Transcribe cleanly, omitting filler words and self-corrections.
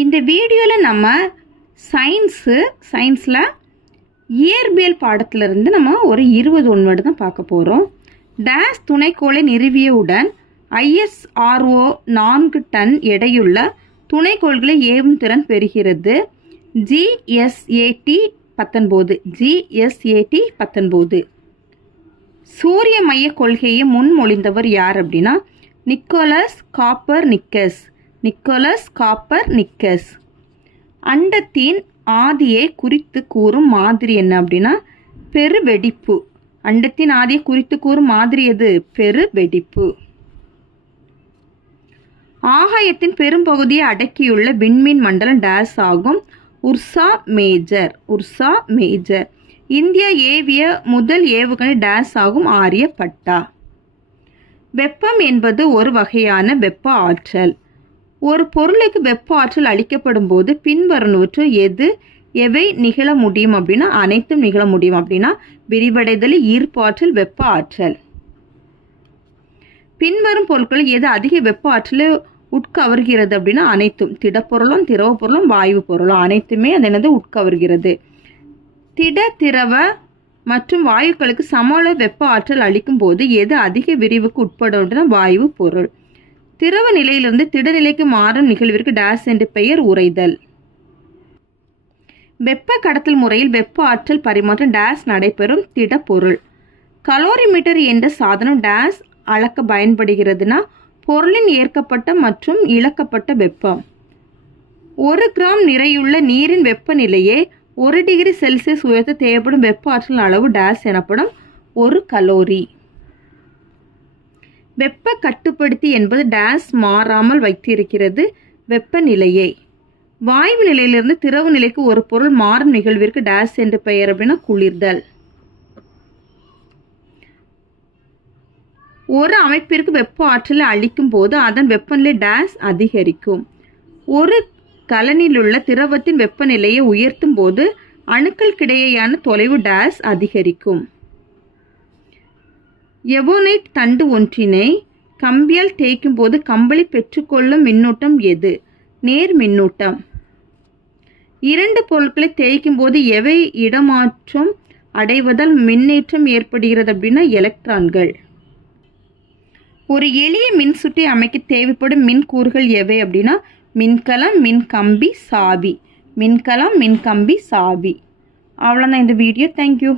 இந்த வீடியோவில் நம்ம சயின்ஸில் இயற்பியல் பாடத்திலிருந்து நம்ம ஒரு 20 ஒன்வேர்டு தான் பார்க்க போகிறோம். டேஸ் துணைக்கோளை நிறுவியவுடன் ISRO 4 டன் எடையுள்ள துணைக்கோள்களை ஏவும் திறன் பெறுகிறது. GSAT 19 சூரிய மைய கொள்கையை முன்மொழிந்தவர் யார் அப்படின்னா நிக்கோலஸ் காப்பர்நிக்கஸ். அண்டத்தின் ஆதியை குறித்து கூறும் மாதிரி என்ன அப்படின்னா பெருவெடிப்பு. அண்டத்தின் ஆதியை குறித்து கூறும் மாதிரி எது? பெருவெடிப்பு. ஆகாயத்தின் பெரும்பகுதியை அடக்கியுள்ள விண்மீன் மண்டலம் டேஸ் ஆகும். Ursa major. இந்தியா ஏவிய முதல் ஏவுகணை டேஸ் ஆகும். ஆரியப்பட்டா. வெப்பம் என்பது ஒரு வகையான வெப்ப ஆற்றல். ஒரு பொருளுக்கு வெப்ப ஆற்றல் அளிக்கப்படும் போது பின்வருவனவற்றுள் எவை நிகழ முடியும் அப்படின்னா அனைத்தும் நிகழ முடியும். அப்படின்னா விரிவடைதல், ஈர்ப்பு ஆற்றல், வெப்ப ஆற்றல். பின்வரும் பொருட்களில் எது அதிக வெப்ப ஆற்றலை உட்கவர்கிறது அப்படின்னா அனைத்தும். திடப்பொருளும், திரவ பொருளும், வாயு பொருளும் அனைத்துமே அது என்னது உட்கவர்கிறது. திட, திரவ மற்றும் வாயுக்களுக்கு சம அளவு வெப்ப ஆற்றல் அளிக்கும் போது எது அதிக விரிவுக்கு உட்படும் அப்படின்னா வாயு பொருள். திரவ நிலையிலிருந்து திடநிலைக்கு மாறும் நிகழ்விற்கு டேஸ் என்று பெயர் உறைதல். வெப்ப கடத்தல் முறையில் வெப்ப ஆற்றல் பரிமாற்றம் டேஸ் நடைபெறும். திடப்பொருள். கலோரிமீட்டர் என்ற சாதனம் டேஸ் அளக்க பயன்படுகிறதுனா பொருளின் ஏற்கப்பட்ட மற்றும் இழக்கப்பட்ட வெப்பம். 1 கிராம் நிறையுள்ள நீரின் வெப்பநிலையை 1 டிகிரி செல்சியஸ் உயர்த்த தேவைப்படும் வெப்ப ஆற்றல் அளவு டேஸ் எனப்படும் 1 கலோரி. வெப்ப கட்டுப்படுத்தி என்பது டேஸ் மாறாமல் வைத்திருக்கிறது வெப்பநிலையை. வாயு நிலையிலிருந்து திரவ நிலைக்கு ஒரு பொருள் மாறும் நிகழ்விற்கு டேஸ் என்று பெயர் அப்படின்னா குளிர்தல். ஒரு அமைப்பிற்கு வெப்ப ஆற்றலை அளிக்கும் போது அதன் வெப்பநிலை டேஸ் அதிகரிக்கும். ஒரு கலனிலுள்ள திரவத்தின் வெப்பநிலையை உயர்த்தும் போது அணுக்களுக்கிடையேயான தொலைவு டேஸ் அதிகரிக்கும். எவோனைட் தண்டு ஒன்றினை கம்பியால் தேய்க்கும் போது கம்பளி பெற்றுக்கொள்ளும் மின்னூட்டம் எது? நேர் மின்னூட்டம். 2 பொருட்களை தேய்க்கும் போது எவை இடமாற்றம் அடைவதால் மின்னேற்றம் ஏற்படுகிறது அப்படின்னா எலக்ட்ரான்கள். ஒரு எளிய மின்சுற்றை அமைக்க தேவைப்படும் மின்கூறுகள் எவை அப்படின்னா மின்கலம், மின்கம்பி, சாவி. அவ்வளோதான் இந்த வீடியோ. தேங்க்யூ.